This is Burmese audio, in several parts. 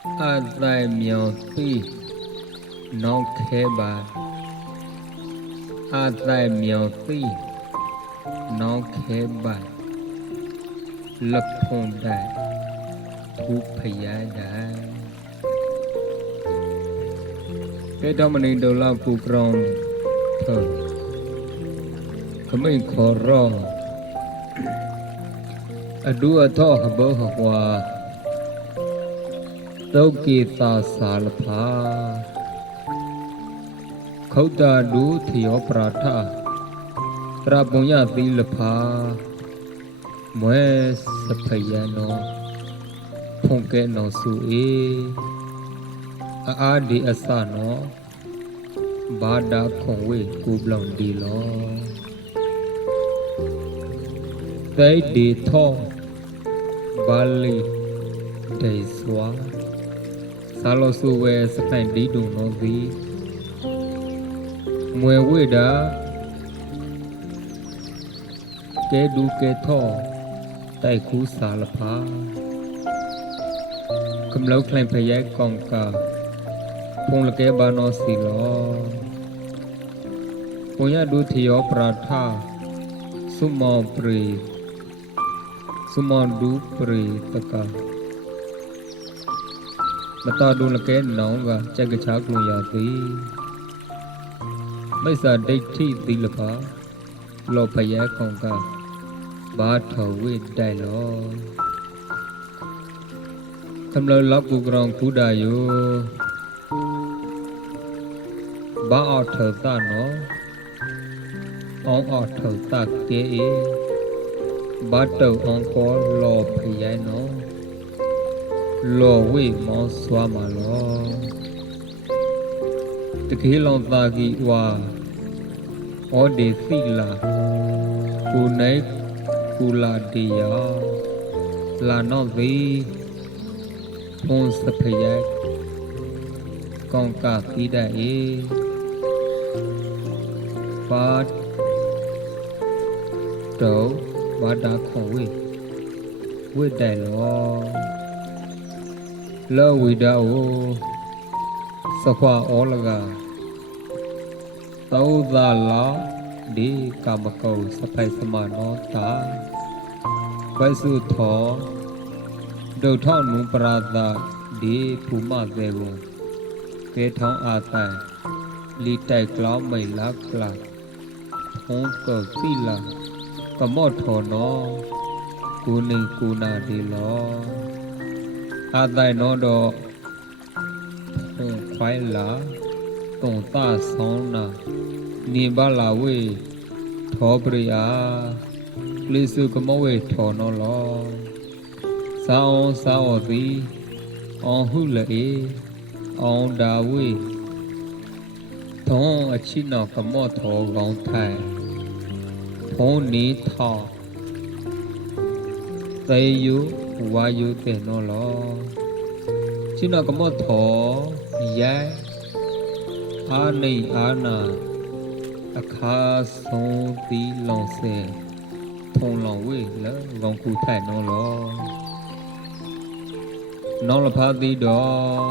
အတိုင်မြောင်သိနောက်ခဲပါအတိုင်မြောင်သိနောက်ခဲပါလက်ဖုံးတိုင်သူဖယားတိုင်ကဲတော့မနေတော့လောက်ပူကရောင်းထောခမိန်ခေါ်ရောအဒူအထောဟဘောဟွာသု တ်ကေသာစာလဖာခောက်တာဒုသယောပရာထတရပုညသီလဖာမွဲစဖယနောဖုန်ကဲနောစုအေအာအာဒီအစနောဘာဒာခွန်ဝေကူဘလောင်ဒီလောသိဒီထောဘာလီဒေစွာ စာလောစုဝဲစပိုင်ဒီတုံနောသည်မွယ်ဝိတာကဲဒူကဲထောတိုက်ခူးစာလဖာကမလောက်ခလိုင်ဖရဲကောင်ကာဖုံလကဲဘာနောစီလောပုညဒုသယောပရာထစုမောပရိစုမောဒုပရိတကာ မတော်တုံလကဲနောင်ကကြက်ကချာကလုံရသည်မိစ္ဆာဒိဋ္ဌိသီလပါလောဖယကောင်ကဘာထဝိတိုင်လောသမလလောက်ကူကရောင်ကူဒါယိုဘာအော်ထသနောအောင်အော်ထသကေအေဘာတောအောင်ကောလောဖယနော လောဝိမောစွာမလောတခေလောင်သာကိဝါဩဒေသိလာကုနေကုလာတေယလာနောသိဖုံးစဖယက်ကောင်ကတိဒအေပါတောဘာတာခွန်ဝိဝိတိုင်လော လောဝိဒဝစခွာဩလကသောသာလာဒီကမကောစဖိုင်စမနောတာဝိစုသောဒုထောနုပရာသဒီဖူမသေဘုံကဲထောင်းအာတန်လီတိုက်ကလောင်းမိတ်လာကလာဖုံးကောတိလာကမော့ထောနောကုနေကုနာဒီလော อาไตโนดอဟွန်ခွိုင်းလာတုံသဆောင်းနာနေပါလာဝေထောပရိယာကလိစုကမဝေထောနောလောသာအောင်သာဝတိအောင်ဟုလေအောင်ဒါဝေထုံးအချိနောကမောထောကောင်းထိုင်ဖုံးနေထော သေယုဝါယုတေနောလောချိနောကမောထောယဲအာနေအာနာအခါဆုံးတီလောင်စေထုံလောင်ဝေလလောင်ကူထိုင်နောလောနောလဖာတိတော်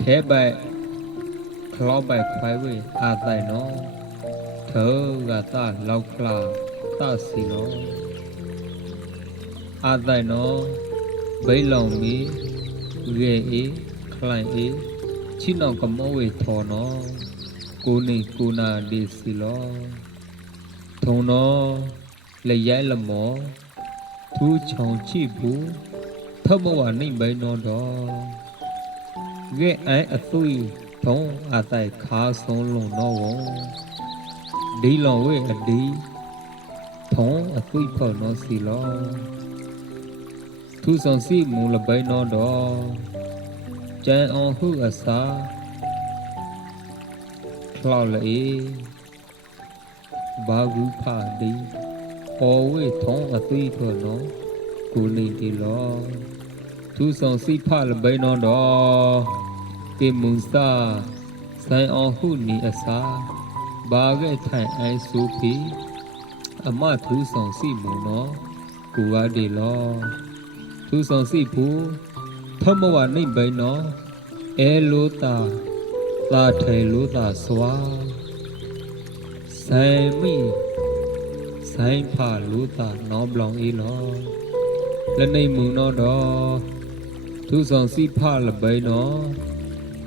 ခဲပိုက်ခလောပိုက်ခွိုင်ဝေအာတိုင်နောထောကတလောက်ခလာသစီလော အာတိုင်နောဘိလောင်မီရေအေခလိုင်အေချိနောင်ကမောဝေထောနောကိုနေကိုနာဒီစီလောထုံနောလရိုက်လမောထူးချောင်ချိဘူးထမဝနိဘိနောတော်ငဲ့အိုင်အသွေးထုံအာတိုင်ခါဆုံးလုံနောဝဒီလောင်ဝေအဒီထုံအသွေးဖော်နောစီလော သူဆောင်စီမူလပိနောတော်ကျန်အောင်ဟုအစာခလောက်လေဘာဂုဖာဒီအောဝေထုံးအသွေးထော်နောကိုနေတီလောသူဆောင်စီဖလပိနောတော်ကေမုစာဆိုင်အောင်ဟုနီအစာဘာကဲထိုင်အိုင်စုဖီအမသူဆောင်စီမူနောကိုဝါဒီလော သူဆောင်စီဖူထဖမဝနိမ့်ပိနောအဲလိုတာသာထေလိုတာစွာဆိုင်မိဆိုင်ဖာလိုတာနောဘလောင်အေးလောလက်နေမူနောတော့သူဆောင်စီဖလပိနော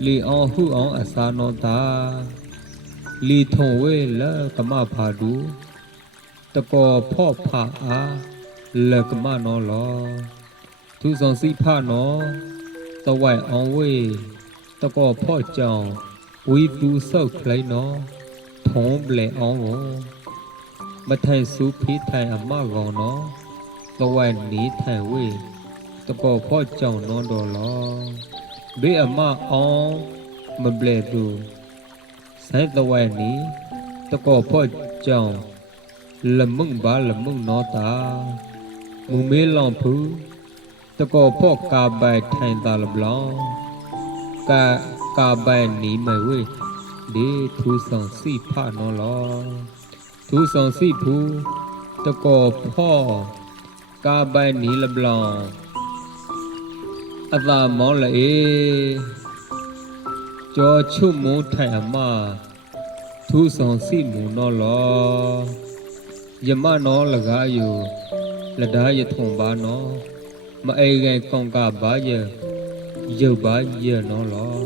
လီအောင်ဟုအောင်အစာနောတာလီထုံဝဲလကမဖာဒူတကောဖော့ဖာအားလကမနောလော သူဆောင်စီဖနော်တဝိုင်အောင်ဝေးတကောဖော့ကြောင်ဝီသူဆောက်ခလိုင်းနော်ထုံးပလေအောင်ကိုမထိုင်စုဖိထိုင်အမကောင်နော်တဝိုင်နီးထိုင်ဝေးတကောဖော့ကြောင်နော်တော်လောဘေးအမအောင်မပလေသူဆိုင်တဝိုင်နီးတကောဖော့ကြောင်လမုံပါလမုံနော်တာမူမေးလောင်ဖူး ตะกอพ่อกาบายထိုင်ตาลบลองกากาบายหนีไม่เว้ยดีทูสองสี่พานอลอทูสองสี่ผู้ตะกอพ่อกาบายหนีลบลองအသာမောလေကြောချုမုံထိုင်အမထူဆောင်စီမူနောလောယမနောလကားယုလဒါယထုံပါနော မအေကဲကောင်ကဘာယရုပ်ပါယနောလော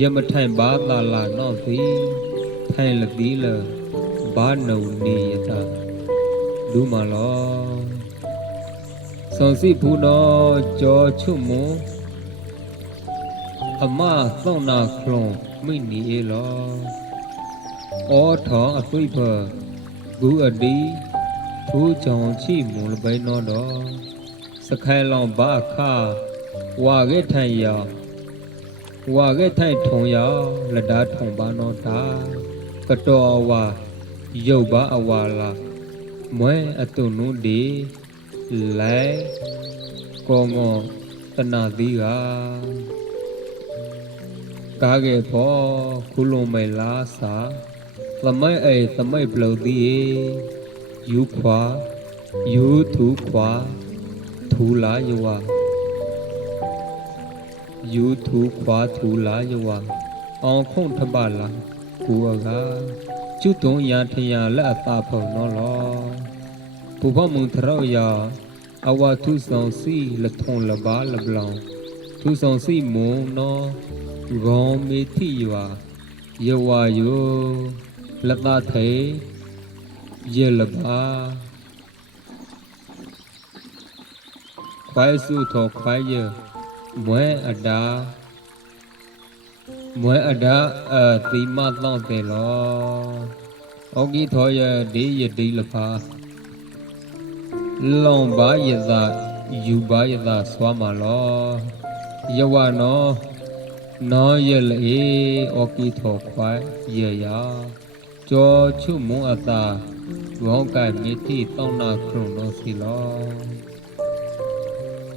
ယမထိုင်ပါတာလာနောသီထိုင်လတိလဘာနုံနေယတာဒုမလောစောစီဘူးနောကြောချုမွန်အမသောနာခလုံးမိနီအေလောအောထောအသွိပဂူအဒီထူးကြောင်ချိမွန်လပိနောတော့စ ခိုင်လောင်ဘာခါဝါခဲ့ထိုင်ယောဝါခဲ့ထိုင်ထုံယောလဒါထုံပါနောတာကတော်ဝါရုပ်ပါအဝါလာမွဲအတုနုဒီလဲကောငောတနာသီကကားကေဖောခုလုံးမဲလာစာသမိုင်းအေသမိုင်းဘလို့ဒီယူခွာယူသူခွာ ထူလာယဝယူထူခွာထူလာယဝအောင်ခုံထပလာကူအကကျွတုံယာထယာလက်အသာဖုံနော်လောပူဖမုံထရောယာအဝထုဆောင်စီလထုံလပါလပလောင်ထုဆောင်စီမုံနော်ရောမေတိယဝယဝယောလတထေယေလပါ ခွိုင်းစုထောခွိုင်းရမွဲအတာမွဲအတာအတိမတော့တယ်လောဩဂီထောရဒီယတိလဖာလောင်ပါယသာယူပါယသာစွာမလောယဝနောနောယလေဩဂီထောခွိုင်းရယာကြောချုမွန်အတာဘောကမြစ်တိတောင်းနာခရုနောစီလော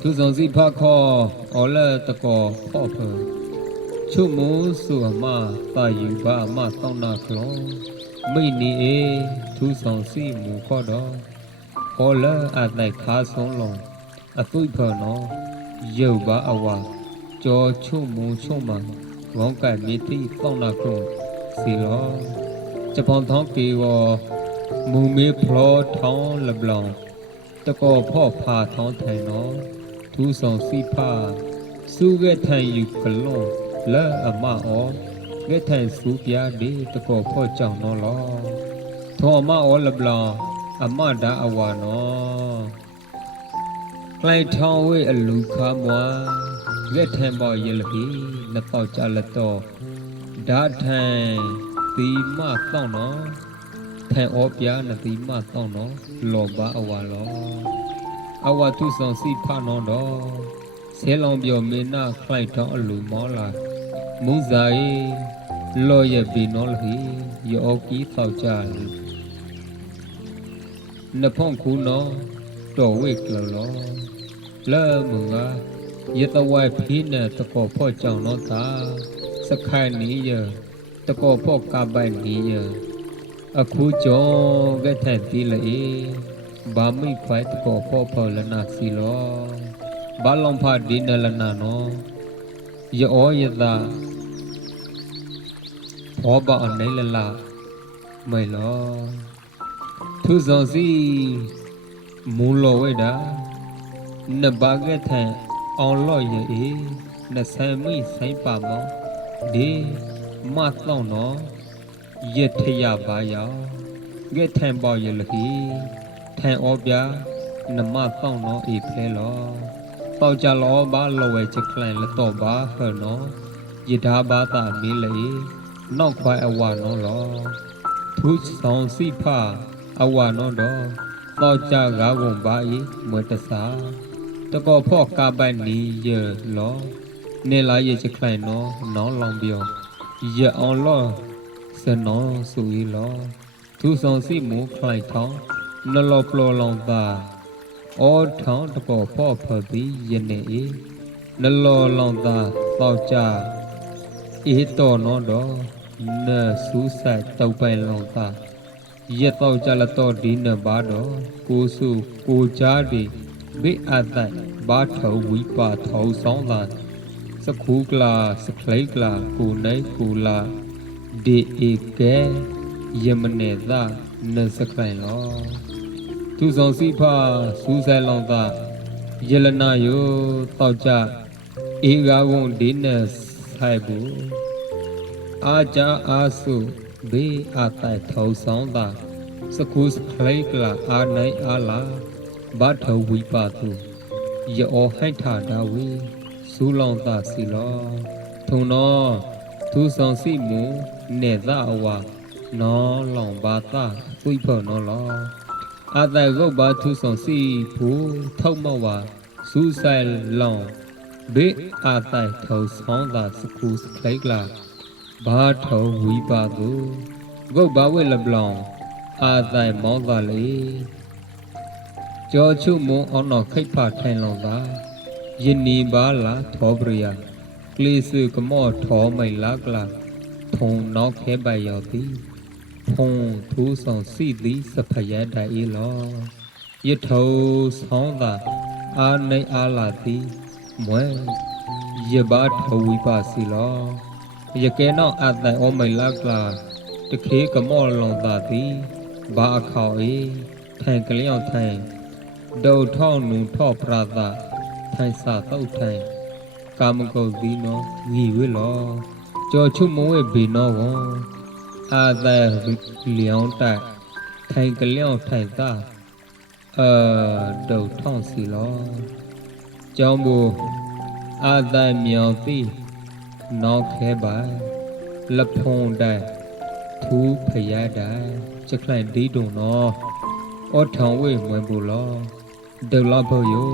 သူဆောင်စီဖခောအော်လက်တကောဖော့ဖချုမုစုအမတာယူပါအမတောင်းနာကလောမိနီအေသူဆောင်စီမူခောတော့အော်လက်အနိုင်ခါဆုံးလုံးအသွိဖော်နော်ရုပ်ပါအဝါကြောချုမုချုမဝေါကဲမြေတိတောင်းနာကလောစီလောဂျပန်ထောင်းကေဝမူမေဖလောထောင်းလဘလောင်တကောဖော့ဖာထောင်းထိုင်နော် သူဆောင်စီဖာစုခဲ့ထိုင်ယူကလွန်လဲအမအောခဲ့ထိုင်စုပြဒီတကောဖော့ကြောင်နော်လောထောအမအောလဘလောင်အမဒါအဝါနော်ကလိုက်ထောင်းဝဲအလူခါမွာခဲ့ထံပေါ်ရလပြီနှစ်တော့ကြလက်တော့ဓာထံသီမတောင်းနော်ထံဩပြားနသီမတောင်းနော်လောဘအဝါလော အဝတုဆောင်စီဖနောတော့ဆဲလောင်ပြောမေနာခိုက်တော့အလူမောလာမုဇာယေလောရဘီနောလဟီယောကီသောကြနဖုန်ခုနောတော်ဝိကလလောလဲမူငါယတဝိုင်ဖီနေတကောဖော့ကြောင်တော့တာစခိုင်နီယတကောဖော့ကပိုင်နီယအခုကြောကတဲ့တီလေ ဘာမိခွိုက်တကောဖောဖောလနာစီလောဘဘာလောင်ဖဒီနလနာနောယောယတာဘောပါအနေလလာမေလောသူဇောစီမူလောဝဲတာနဘာကထန်အောင်လော့ရဲ့အေနဆမ်းမိဆိုင်ပါမောဒီမတ်တော့နော်ရထရပါယောကဲထန်ပေါ်ရလဟီ ထန်ဩပြနမတော့နော်အေဖဲလောပေါကြလောဘာလောဝဲချကလန်လတော့ပါဟဲ့နော်ယထာဘာတာမီလေနောက်ခွိုင်အဝနော်လောသူဆောင်စီဖာအဝနော်တော့တော့ကြကားဝန်ပါဤမွတစာတကောဖော့ကာပိုင်နီရလောနေလာရဲ့ချကလန်နော်နောင်းလောင်ပြောရအောင်လောစနောဆူဤလောသူဆောင်စီမူခိုင်ထောင်း နလောပလောလောင်သာအောထောင်းတကောဖော့ဖပြီယနေဤနလောလောင်သာပေါကြဧတော်နောတော့နဆူးဆိုင်တောက်ပိုင်လောင်သာရက်တော့ကြလတော့ဒီနဘာတော့ကိုစုကိုကြားဒီဘေအတ်တိုင်ဘာထောဝီပါထောဆောင်သာစခုကလာစခလိကလာကိုနိုင်ကိုလာဒီဧကဲယမနေသာနစခိုင်လော သူဆောင်စီဖာစူးဆိုင်လောင်သာယလနာယောတောက်ကြဧကာဝုန်ဒီနဆိုင်ဘူးအာကြအာစုဘေအတိုင်ထောဆောင်သာစကုစခလိကလာအာနိုင်အာလာဘာထဝီပါသူယောဟိုက်ထာဒါဝီစူလောင်သာစီလောထုံနောသူဆောင်စီမူနေသာအဝါနောလောင်ဘာတာပွိဖောနောလော အာတိုင်ကုတ်ဘာသူဆောင်စီဘူးထောက်မဝါစူဆိုင်လောင်ဘေအာတိုင်ထောဆောင်သာစကုစခလိကလာဘာထောဝီပါသူဂုတ်ဘာဝဲလဘလောင်အာတိုင်မောကလေးကြောချုမုံအောင်တော့ခိတ်ဖထိုင်လောင်သာယင်းနီပါလာသောပရိယကလေးစုကမော့ထောမိတ်လာကလာထုံနောက်ခဲပိုင်ရောက်သည် ဖုံထူးဆောင်စီသည်စဖယတိုင်ဤလောယထုံဆောင်သာအာနေအာလာသည်မွဲယဘာထဝိပါစီလောယကဲနောက်အတိုင်ဩမိတ်လာကလာတခေကမော့လောင်သာသည်ဘာအခေါအေထိုင်ကလျောက်ထိုင်ဒုထောင်းနုထော့ပရာသာထိုင်စာတုတ်ထိုင်ကာမဂုတ်သီနောဝီဝေလောကြောချုမဝဲဘေနောဝံ အာသာလျောင်းတိုက်ထိုင်ကလျောက်ထိုင်သာအာဒုထောင်းစီလောကျောင်းဘူအာသာမြောင်သိနောက်ခဲပါလဖုံတိုက်ထူးဖရတိုက်ချက်ခလိုက်ဒီတုံနော်အော်ထောင်ဝေမွန်ဘူးလောဒေလာဘောယို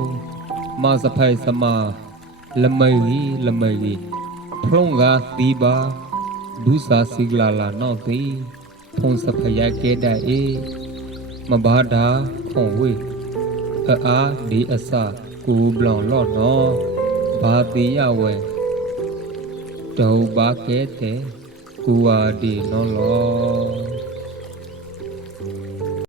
မာစဖိုင်စမာလမေရီလမေရီဖုံကသီပါ ဒုစာစီဂလာလာနော်သီဖုံစဖယကဲတဲ့အေမဘာဒါခွန်ဝေအာအာဒီအစကူဘလောင်လော့နော်ဘာတိယဝဲတောဘာကဲတဲ့ကူဝါဒီနော်လော